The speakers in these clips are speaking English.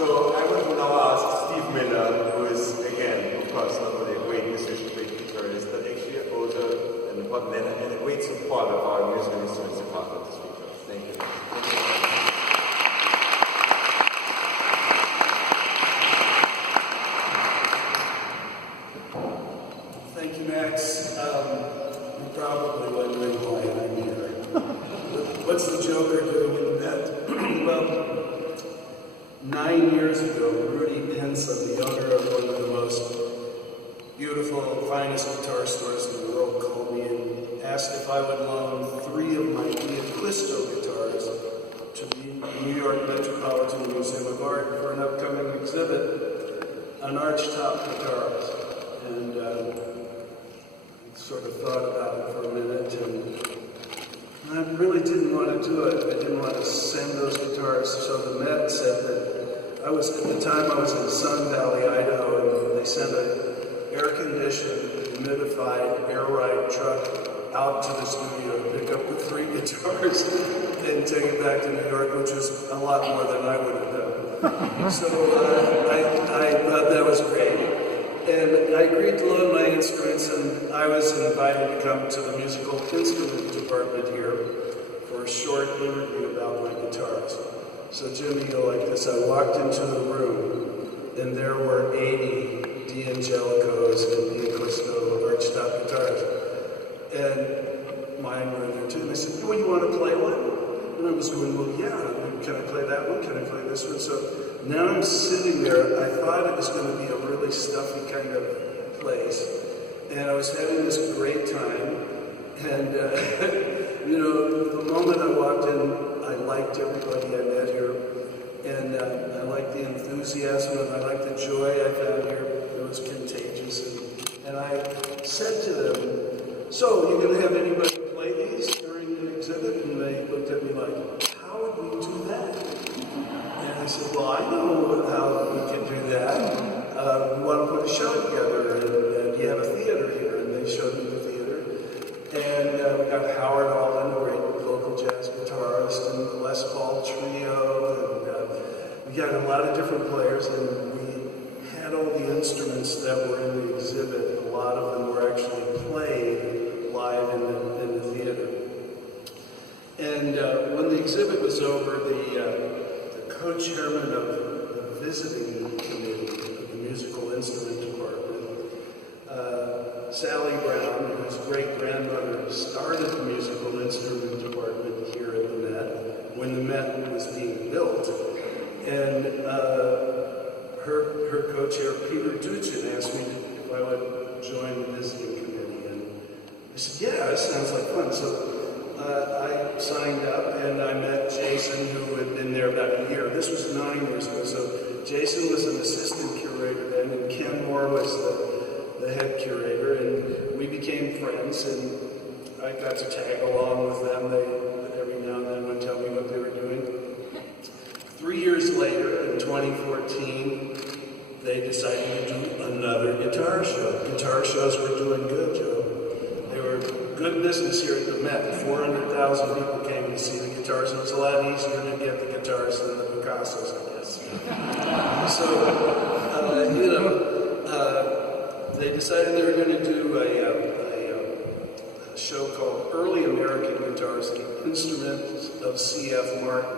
So I would now ask Steve Miller, who is, again, of course, not only a great musician, great guitarist, but actually also an important and a great supporter of our musical instruments department to speak to us. Thank you. Thank you, Max. You're probably wondering why I'm here. What's the Joker doing in the net? Well, 9 years ago, Rudy Penson, the owner of one of the most beautiful, finest guitar stores in the world, called me and asked if I would loan 3 of my Acquisto guitars to the New York Metropolitan Museum of Art for an upcoming exhibit on archtop guitars. And sort of thought about it for a minute, and I really didn't want to do it. I didn't want to send those guitars. So the Met said that at the time I was in Sun Valley, Idaho, and they sent an air-conditioned, humidified, air-ride truck out to the studio to pick up the 3 guitars and take it back to New York, which was a lot more than I would have done. So I thought that was great. And I agreed to loan my instruments, and I was invited to come to the musical instrument department here for a short interview about my guitars. So Jimmy, you'll like this. I walked into the room, and there were 80 D'Angelicos and Acquisto archtop guitars. And mine were there too. And they said, well, you want to play one? And I was going, well, yeah. Can I play that one? Can I play this one? So now I'm sitting there. I thought it was going to be a really stuffy kind of place. And I was having this great time. And, you know, the moment I walked in, I liked everybody I met here. And I liked the enthusiasm and I liked the joy I found here. It was contagious. And I said to them, so, you going to have anybody play these during the exhibit? And they looked at me like, how would we do that? And I said, well, I know how we can do that. We want to put a show together, and you have a theater here. And they showed me the theater. And we got Howard Allen, a great local jazz guitarist, and the Les Paul Trio. And we got a lot of different players, and we had all the instruments that were in the exhibit. A lot of them were actually played live in the theater. And when the exhibit was over, the co-chairman of the visiting committee of the musical instrument department, Sally Brown, whose great-grandmother started the musical instrument department here at the Met when the Met was being built. And her co-chair, Peter Duchin, asked me if I would join the visiting committee. And I said, yeah, that sounds like fun. So I signed up, and I met Jason, who had been there about a year. This was 9 years ago. So Jason was an assistant curator then, and Ken Moore was the head curator, and we became friends, and I got to tag along with them. They every now and then would tell me what they were doing. 3 years later, in 2014, they decided to do another guitar show. Guitar shows were doing good, Joe. They were good business here at the Met. 400,000 people came to see the guitars. It was a lot easier to get the guitars than the Picassos, I guess. So, you know, they decided they were going to do a show called Early American Guitars, the Instruments of C.F. Martin.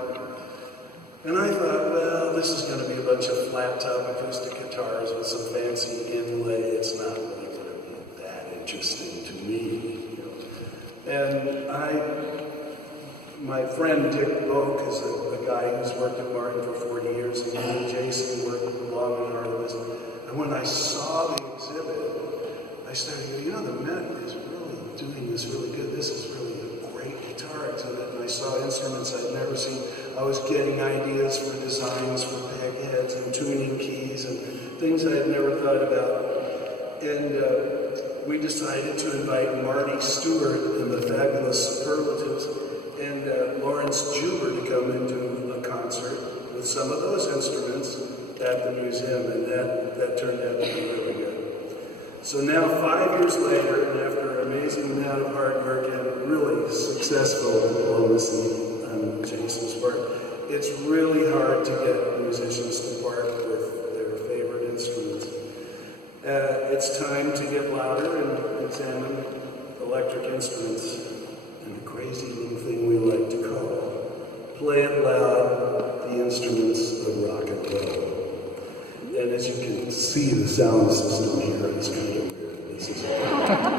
And I thought, well, this is going to be a bunch of flat-top acoustic guitars with some fancy inlay. It's not really going to be that interesting to me. You know. And my friend Dick Boak is a guy who's worked at Martin for 40 years, and he and Jason worked long and hard on this. And when I saw the exhibit, I started going, you know, the Met is really doing this really good. This is really a great guitar exhibit. And I saw instruments I'd never seen. I was getting ideas for designs for peg heads and tuning keys and things I had never thought about. And we decided to invite Marty Stewart and the Fabulous Superlatives and Lawrence Juber to come and do a concert with some of those instruments at the museum, and that turned out to be really good. So now, 5 years later, and after an amazing amount of hard work and really successful diplomacy on Jason's part, it's really hard to get musicians to part with their favorite instruments. It's time to get louder and examine electric instruments and a crazy little thing we like to call play it loud, the instruments of rock and roll. And as you can see, the sound system here is kind of weird.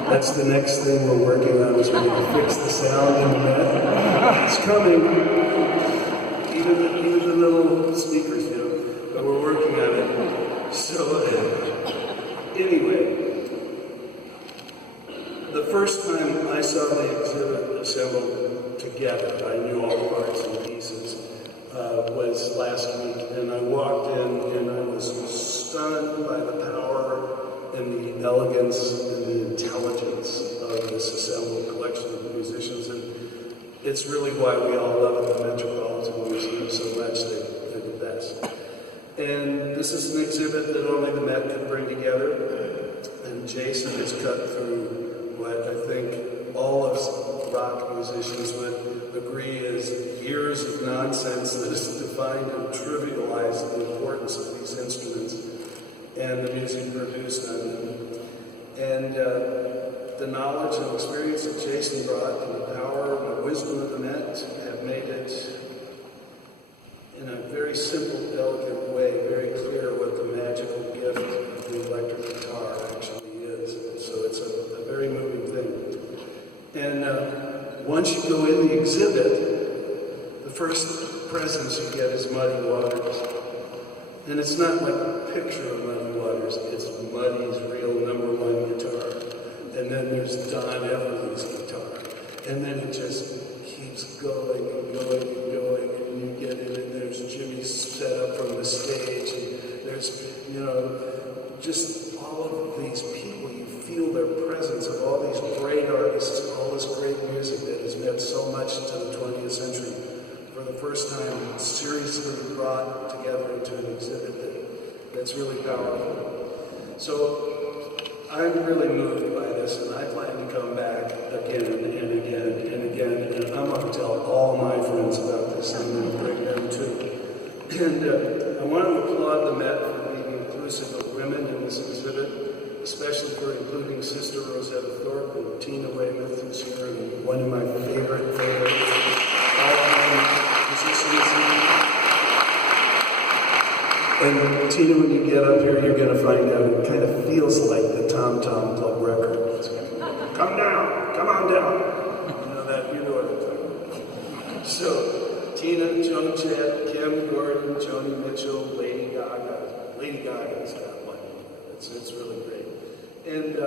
That's the next thing we're working on, is we're going to fix the sound in the net. It's coming. Even the little speakers, but we're working on it. So, anyway, the first time I saw the exhibit assembled together, I knew all the parts and pieces, was last week, and I walked in and I was stunned by the power and the elegance and the intelligence of this assembled collection of musicians, and it's really why we all love the Metropolitan Museum so much. They're the best. And this is an exhibit that only the Met can bring together, and Jason has cut through what I think all of rock musicians would agree is years of nonsense that has defined and trivialized the importance of these instruments and the music produced on them. And the knowledge and experience that Jason brought and the power and the wisdom of the Met have made it, in a very simple, elegant way, very clear what the magical gift of the electric guitar actually is. So it's a very moving thing. And once you go in the exhibit, the first presence you get is Muddy Waters. And it's not like a picture of Muddy Waters, it's Muddy's real #1 guitar. And then there's Don Everly's guitar. And then it just keeps going and going and going, and you get in, and there's Jimmy's set up from the stage, and there's, just all of these people. You feel their presence of all these great artists, all this great music that has meant so much to the 20th century. For the first time, seriously brought together into an exhibit that's really powerful. So I'm really moved by this, and I plan to come back again and again and again, and I'm going to tell all my friends about this. I'm going to bring them too. And I want to applaud the Met for being inclusive of women in this exhibit, especially for including Sister Rosetta Thorpe and Tina Weymouth, who's here, and one of my favorite all-time musicians. And Tina, when you get up here, you're going to find out it kind of feels like the Tom Tom Club record. It's like, come down, come on down. You know what I'm talking about. So, Tina, Joan Jett, Kim Gordon, Joni Mitchell, Lady Gaga. Lady Gaga's got one. It's really great. And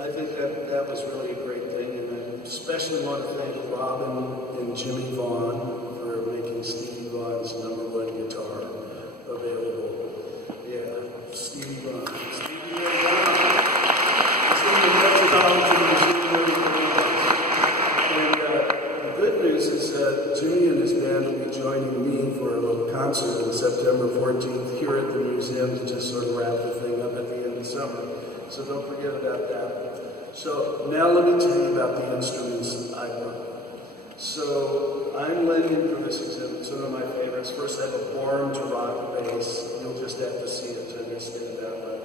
I think that was really a great thing. And I especially want to thank Robin and Jimmy Vaughn for making Stevie Vaughan's #1 guitar available. Yeah, Stevie Vaughan. Stevie Vaughan. It's in the Metropolitan Museum. And the good news is Jimmy and his band will be joining me for a little concert on September 14th here at the museum to just sort of wrap the thing up at the end of summer. So don't forget about that. So now let me tell you about the instruments I brought. So I'm lending for this exhibit. It's one of my favorites. First, I have a Born to Rock bass. You'll just have to see it to understand that one.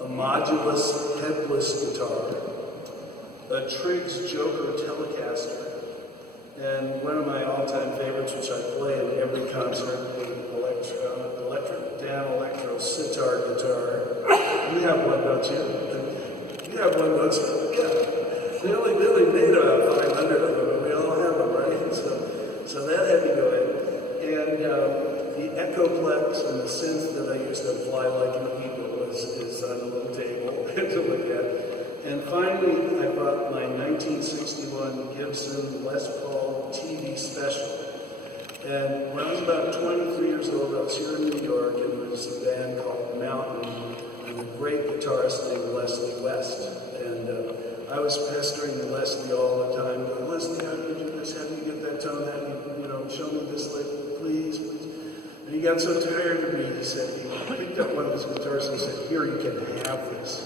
A modulus headless guitar. A Triggs Joker Telecaster. And one of my all-time favorites, which I play in every concert, the Dan Electro sitar guitar. You have one, don't you? You have one, don't you? Yeah. They only made about 500 of them, and we all have them, right? So that had to go in. And the Echoplex and the synth that I used to fly like an eagle is on a little table to look at. And finally, I brought my 1961 Gibson Les Paul TV Special. And when I was about 23 years old, I was here in New York, and there was a band called Mountain, and a great guitarist named Leslie West. And I was pestering Leslie all the time, going, Leslie, how do you do this? How do you get that tone? How do you, show me this lick, please, please. And he got so tired of me, he said, he picked up one of his guitars and he said, here, you can have this.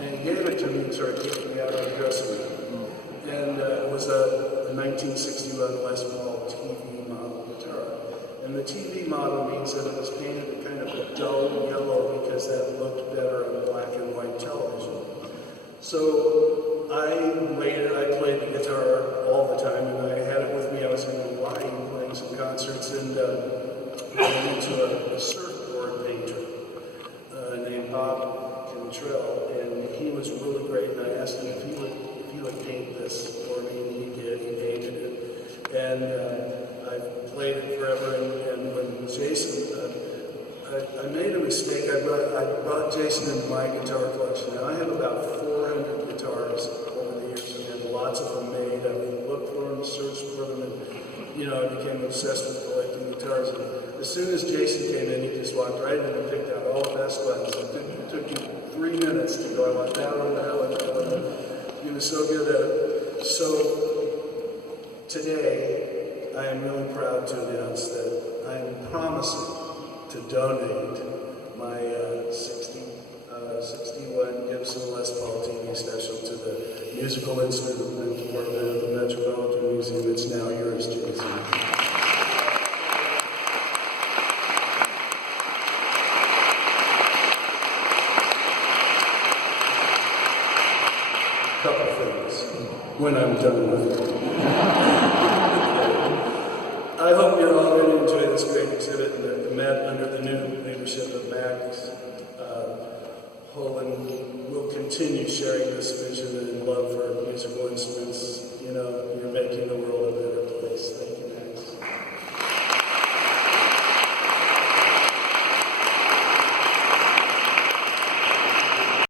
And he gave it to me and started taking me out on the dressing room. And it was a 1961 Les Paul TV model guitar. And the TV model means that it was painted a kind of a dull yellow because that looked better on black and white television. So I played the guitar all the time, and I had it with me. I was in Hawaii playing some concerts, and I went into a surfboard painter named Bob Cantrell, and he was really great. And I asked him if he would paint this for me, and he did. He painted it, and I played it forever. And when Jason, I made a mistake. I brought Jason into my guitar collection. Now I have about 400 guitars over the years. I have lots of them made. I've looked for them, searched for them, and I became obsessed with collecting guitars. And as soon as Jason came in, he just walked right in and picked out all the best ones. It took you 3 minutes to go, I want that one, that one, that one. He was so good at it. So today, I am really proud to announce that I am promising to donate my 61 Gibson Les Paul TV special to the Musical Instrument Department of the Metropolitan Museum. It's now yours, Jason. Couple things when I'm done with it. I hope you're all going to enjoy this great exhibit, and that the Met, under the new leadership of Max Holland, will continue sharing this vision